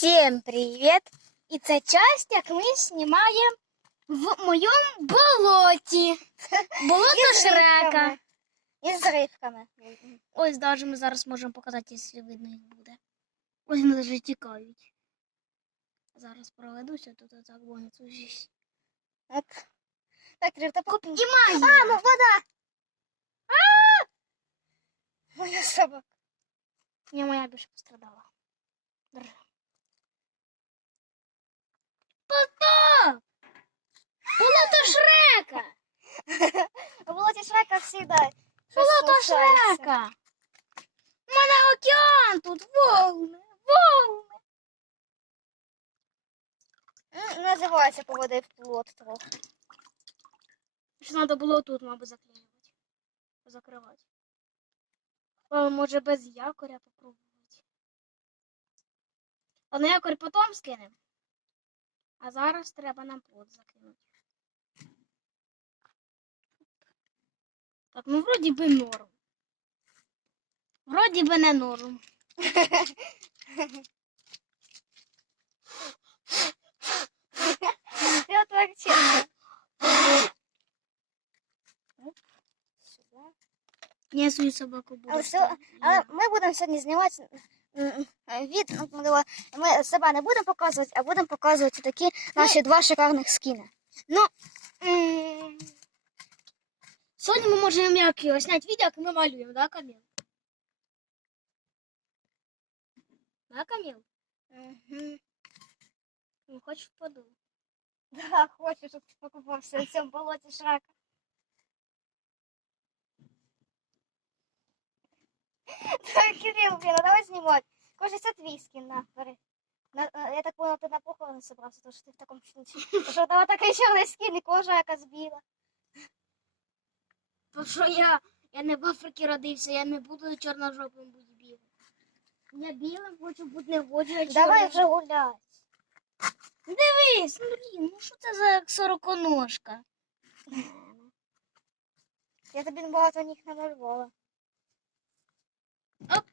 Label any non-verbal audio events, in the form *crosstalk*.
Всім привіт! І це часть, як ми знімаємо в моєму болоті. *laughs* Болото Шрека. І з рибками. Ось навіть ми зараз можемо показати, якщо видно їх буде. Ось вони вже тікають. Зараз проведуся тут отак вони тут. Так, так Рив, та поки... І А, ну вода! А! Моя собака. Ні, моя більше пострадала. Держи. Потоп! Болото Шрека! Болоті Шрека всегда. Болото. Шрека! У мене океан тут, волни, волни. М, Називається поводи плот трохи. Що треба було тут, мабуть, заклеювати. Закривати. А, може без якоря попробувати. А на якорь потім скинемо. А зараз треба нам плот закинути. Так, ну вроді би норм. Вроді би не норм. Я так чесно. Я свою собаку буду. Але, все, але ми будемо сьогодні знімати від, ну, можливо, ми себе не будемо показувати, а будемо показувати такі наші два шикарних скіни. Ну, сьогодні ми можемо як його зняти відео, як ми малюємо, да, Каміл? Да, Каміл? Угу. Ну, хочеш впаду. Да, хочу, щоб ти покупався в цьому болоті Шрека. Так, Кирил, блін, а давай знімати. Коже, це твій скін, на, бери. На, на- я так поняла, ти на похорон собрався, тому що ти в такому штуці. Тому що давай такий чорний скін і кожа якась біла. То що я я не в Африці родився, я не буду чорножопим бути білим. Я білим хочу бути не хочу. а Давай вже чорножопим. Дивись, ну блін, ну що це за сороконожка? Я тобі багато ніг намалювала. Оп!